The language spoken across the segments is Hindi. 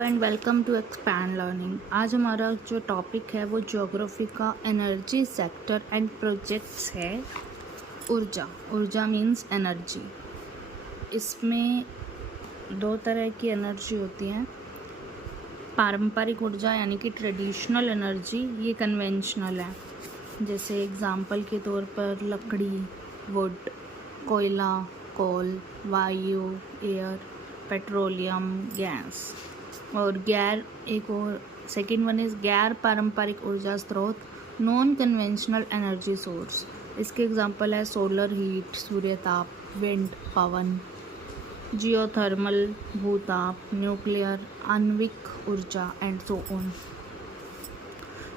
And welcome to expand learning. आज हमारा जो टॉपिक है वो ज्योग्राफी का एनर्जी सेक्टर एंड प्रोजेक्ट्स है। ऊर्जा मींस एनर्जी। इसमें दो तरह की एनर्जी होती हैं। पारंपरिक ऊर्जा यानी कि ट्रेडिशनल एनर्जी, ये कन्वेंशनल है। जैसे एग्जाम्पल के तौर पर लकड़ी, वुड, कोयला, कोल, वायु, एयर, पेट्रोलियम, गैस। और सेकेंड वन इज गैर पारंपरिक ऊर्जा स्रोत, नॉन कन्वेंशनल एनर्जी सोर्स। इसके एग्जांपल है सोलर हीट, सूर्यताप, विंड, पवन, जियोथर्मल, भूताप, न्यूक्लियर, आणविक ऊर्जा and so on.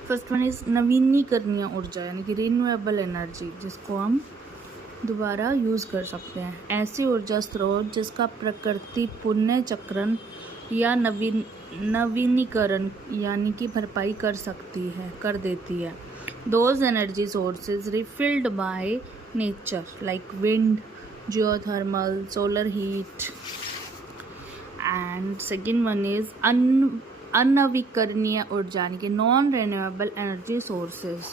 First one is नवीनीकरणीय ऊर्जा यानी कि रिन्यूएबल एनर्जी, जिसको हम दोबारा यूज़ कर सकते हैं। ऐसी ऊर्जा स्रोत जिसका प्रकृति पुनर्चक्रण या नवीनीकरण यानी कि भरपाई कर देती है। Those energy sources refilled by nature like wind, geothermal, solar heat. And second one is अनवीकरणीय ऊर्जा यानी कि नॉन रिन्यूएबल एनर्जी सोर्सेज,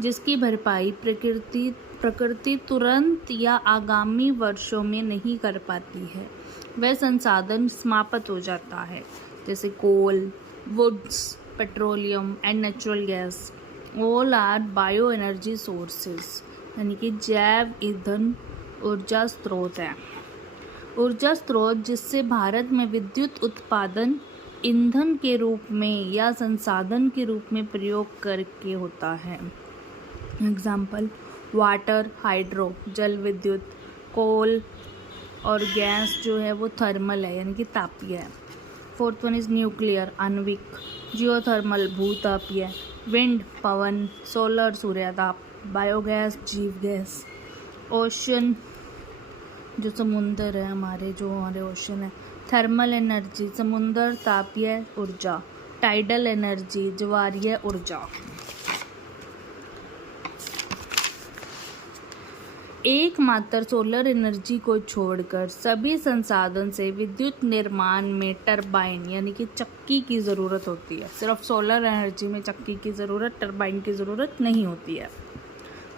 जिसकी भरपाई प्रकृति तुरंत या आगामी वर्षों में नहीं कर पाती है। वह संसाधन समाप्त हो जाता है, जैसे coal, woods, petroleum and natural gas. All are bio energy sources यानी कि जैव ईंधन ऊर्जा स्रोत है। ऊर्जा स्रोत जिससे भारत में विद्युत उत्पादन ईंधन के रूप में या संसाधन के रूप में प्रयोग करके होता है। एग्जाम्पल वाटर, हाइड्रो, जल विद्युत, कोल और गैस जो है वो थर्मल है यानी कि तापीय है। फोर्थ वन इज न्यूक्लियर, आणविक, जियोथर्मल, भूतापीय, विंड, पवन, सोलर, सूर्यताप, बायोगैस, जीव गैस। ओशन जो समुंदर है हमारे ओशन है। थर्मल एनर्जी, समुंदर तापीय ऊर्जा। टाइडल एनर्जी, ज्वारीय ऊर्जा। एकमात्र सोलर एनर्जी को छोड़कर सभी संसाधन से विद्युत निर्माण में टरबाइन यानी कि चक्की की ज़रूरत होती है। सिर्फ सोलर एनर्जी में चक्की की ज़रूरत, टरबाइन की ज़रूरत नहीं होती है।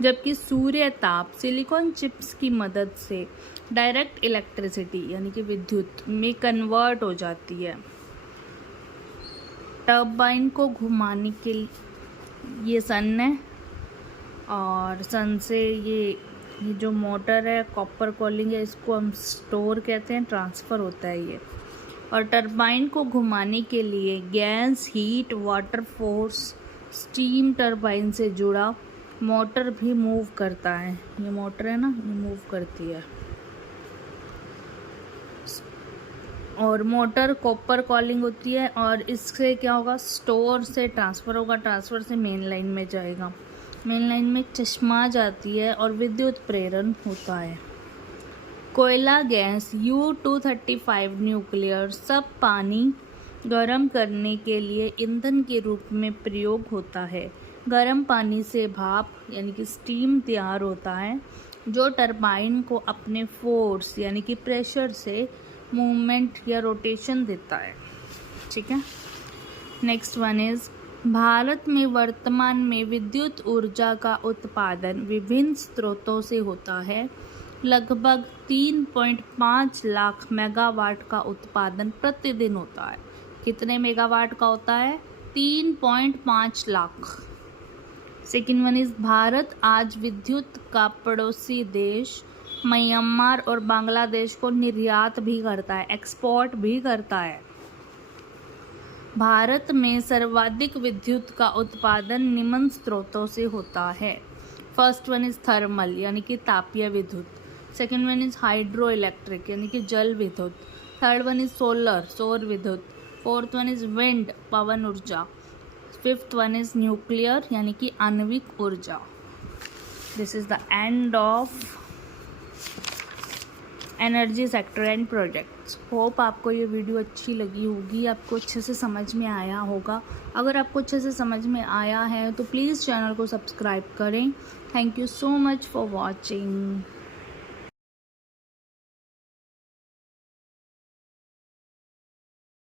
जबकि सूर्य ताप सिलिकॉन चिप्स की मदद से डायरेक्ट इलेक्ट्रिसिटी यानी कि विद्युत में कन्वर्ट हो जाती है। टरबाइन को घुमाने के लिए ये सन है, और सन से ये जो मोटर है, कॉपर कॉलिंग है, इसको हम स्टोर कहते हैं, ट्रांसफ़र होता है ये। और टरबाइन को घुमाने के लिए gas, heat, water force, steam turbine से जुड़ा मोटर भी मूव करता है। ये मोटर है ना, ये मूव करती है। और मोटर कॉपर कॉलिंग होती है, और इससे क्या होगा, स्टोर से ट्रांसफ़र होगा, ट्रांसफ़र से मेन लाइन में जाएगा, मेन लाइन में चश्मा जाती है और विद्युत प्रेरण होता है। कोयला, गैस, U-235 न्यूक्लियर सब पानी गर्म करने के लिए ईंधन के रूप में प्रयोग होता है। गर्म पानी से भाप यानी कि स्टीम तैयार होता है, जो टरबाइन को अपने फोर्स यानी कि प्रेशर से मूवमेंट या रोटेशन देता है। ठीक है। नेक्स्ट वन इज भारत में वर्तमान में विद्युत ऊर्जा का उत्पादन विभिन्न स्रोतों से होता है। लगभग 3.5 लाख मेगावाट का उत्पादन प्रतिदिन होता है। कितने मेगावाट का होता है? 3.5 lakh. Second one is Bharat आज विद्युत का पड़ोसी देश म्यांमार और बांग्लादेश को निर्यात भी करता है, एक्सपोर्ट भी करता है। भारत में सर्वाधिक विद्युत का उत्पादन निम्न स्रोतों से होता है। फर्स्ट वन इज थर्मल यानी कि तापीय विद्युत। Second one is hydro electric यानी कि जल विद्युत। थर्ड वन इज सोलर, सौर विद्युत। फोर्थ वन इज विंड, पवन ऊर्जा। फिफ्थ वन इज न्यूक्लियर यानी कि आणविक ऊर्जा। This is the end of energy sector and projects. Hope आपको ये वीडियो अच्छी लगी होगी, आपको अच्छे से समझ में आया होगा। अगर आपको अच्छे से समझ में आया है तो प्लीज़ चैनल को सब्सक्राइब करें। Thank you so much for watching.